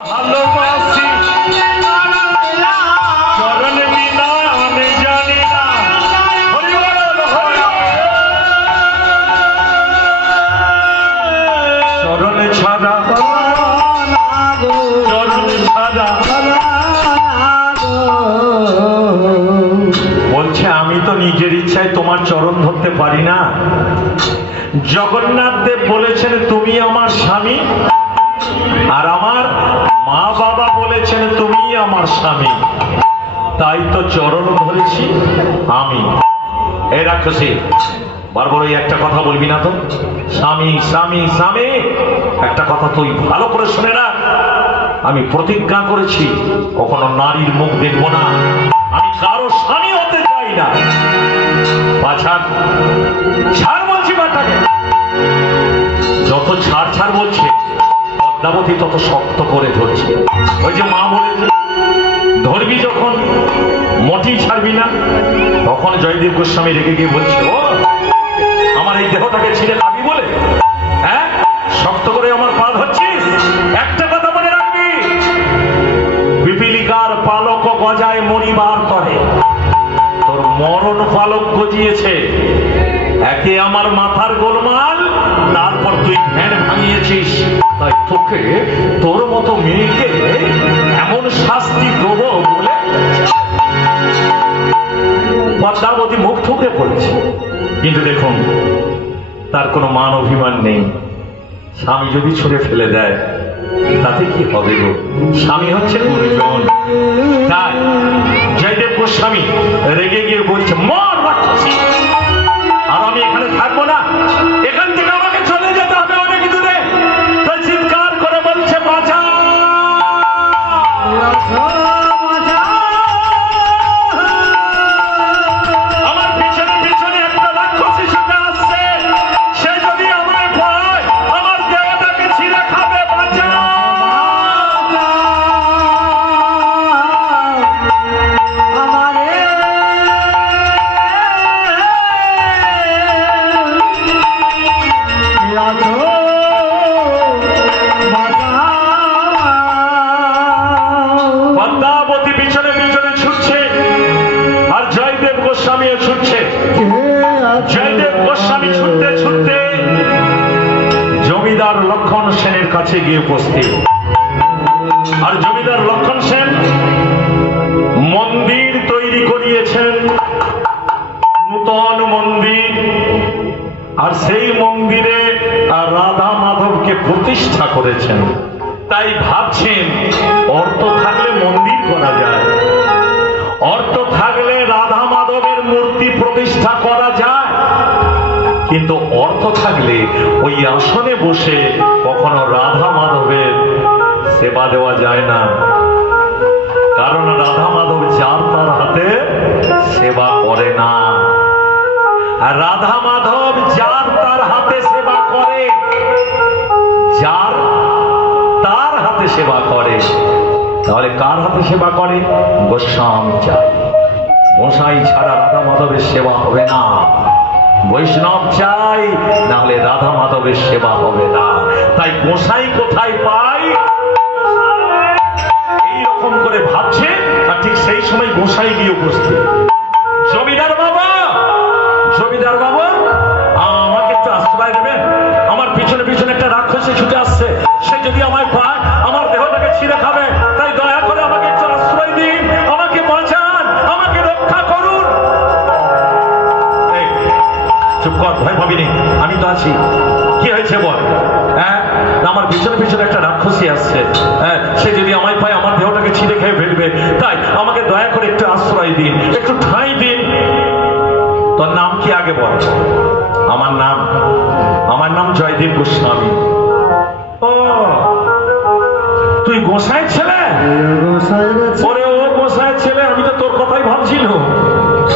ভালোবাসি চরণ বিনা আমি জানি না। হরি বল, হরি বল। চরণ ছাড়া চরণ ছাড়া বলছে আমি তো নিজের ইচ্ছায় তোমার চরণ ধরতে পারি না। জগন্নাথ দেব বলেছেন তুমি আমার স্বামী, আর আমার মা বাবা বলেছেন তুমি আমার স্বামী, তাই তো চরণ ধরেছি আমি। এ রাক্ষসী, বারবার ওই একটা কথা বলবি না তো, স্বামী স্বামী স্বামী। একটা কথা তুই ভালো করে শুনে রাখ, আমি প্রতিজ্ঞা করেছি কখনো নারীর মুখ দেখব না, আমি কারো স্বামী হতে চাই না। পাছাড় ছাড় বলছি বাটাকে, যত ছাড় ছাড় বলছে পদ্মাবতী তত শক্ত করে ধরছে। ওই যে মা বলেছে ধরবি যখন মোটেই ছাড়বি না, তখন জয়দেব গোস্বামী রেগে গিয়ে বলছে ও আমার এই দেহটাকে ছিঁড়ে খাবি বলে, হ্যাঁ শক্ত করে আমার পা ধরছিস। একটা কথা মনে রাখবি, পিপিলিকার পালক গজায় মরিবার তরে, তোর মরণ পালক গজিয়েছে। একে আমার মাথার গোলমাল, তারপর তুই ধ্যান ভাঙিয়েছিস, তাই তোকে তোর মতো মেয়েকে এমন শাস্তি দেব বলে পদ্মাবতী মুখ থুকে পড়েছে। কিন্তু দেখুন তার কোনো মান অভিমান নেই। স্বামী যদি ছুঁড়ে ফেলে দেয় তাতে কি হবে গো, স্বামী হচ্ছে গুরুজন। তাই জয়দেব গোস্বামী রেগে গিয়ে বলছে মর রাক্ষসী, আর আমি এখানে থাকবো না, এখান থেকে আমাকে চলে যেতে হবে অনেক দূরে। তাই চিৎকার করে বলছে বাঁচা। আমার পিছনে পিছনে একটা রাক্ষসী ছুটে আসছে, সে যদি আমায় পায় আমার দেহটাকে ছিঁড়ে খাবে। বাঁচা পদ্মাবতী পিছনে পিছনে ছুটছে, আর জয়দেব গোস্বামীও ছুটছে। জয়দেব গোস্বামী ছুটতে ছুটতে জমিদার লক্ষণ সেনের কাছে গিয়ে উপস্থিত। আর জমিদার লক্ষণ সেন মন্দির তৈরি করিয়েছেন, নূতন মন্দির, আর সেই মন্দিরে রাধা মাধবকে প্রতিষ্ঠা করেছেন। তাই ভাবছেন অর্থ থাকলে মন্দির করা যায়, অর্থ থাকলে রাধা মাধবের মূর্তি প্রতিষ্ঠা করা যায়, কিন্তু অর্থ থাকলে ওই আসনে বসে কখনো রাধা মাধবের সেবা দেওয়া যায় না। কারণ রাধা মাধব যার তার হাতে সেবা করে না, আর রাধা মাধব যার তার হাতে সেবা করে, যার তার হাতে সেবা করে। তাহলে কার হাতে সেবা করে? গোস্বামী চাই। গোসাই ছাড়া রাধা মাধবের সেবা হবে না, বৈষ্ণব চাই, না হলে রাধা মাধবের সেবা হবে না। তাই গোসাই কোথায় পাই এইরকম করে ভাবছে, আর ঠিক সেই সময় গোসাই গিয়ে উপস্থিত। জমিদার বাবা, জমিদার বাবা আমাকে একটু আশ্রয় দেবেন, আমার পিছনে পিছনে একটা রাক্ষসী ছুটে আসছে, সে যদি আমায় পায় আমার দেহটাকে ছিঁড়ে খাবে, তাই দয়া করে আমাকে একটু আশ্রয় দিন, আমাকে বাঁচান, আমাকে রক্ষা করুন। চুপ কর, ভয় পাবিনি, আমি তো আছি। কি হয়েছে বল? হ্যাঁ আমার পিছনে পিছনে একটা রাক্ষসী আসছে, হ্যাঁ সে যদি আমায় পায় আমার দেহটাকে ছিঁড়ে খেয়ে ফেলবে, তাই আমাকে দয়া করে একটু আশ্রয় দিন, একটু ঠাঁই দিন। তোর নাম কি আগে বল? আমার নাম জয়দেব গোস্বামী। ও তুই গোসাই ছেলে? ওরে ও গোসাই ছেলে, আমি তো তোর কথাই ভাবছিলাম।